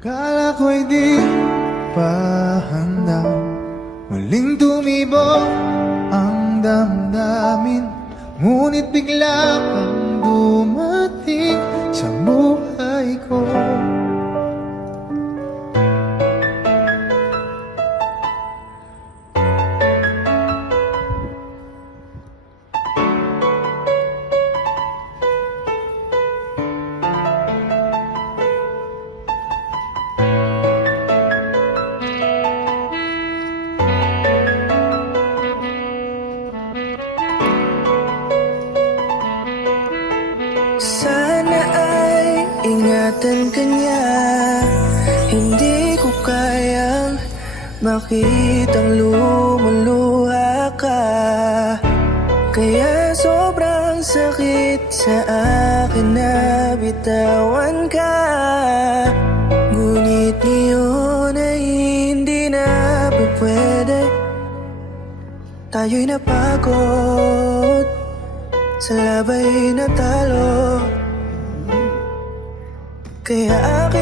Kala ko'y di pa handa, muling tumibok ang damdamin. Ngunit bigla kang dumating sa buhay ko. Sana ay ingatan ka niya. Hindi ko kayang makitang lumuluha ka. Kaya sobrang sakit sa akin na bitawan ka. Ngunit ngayon ay hindi na pwede. Tayo'y napagod sa labay na talo. Kaya akin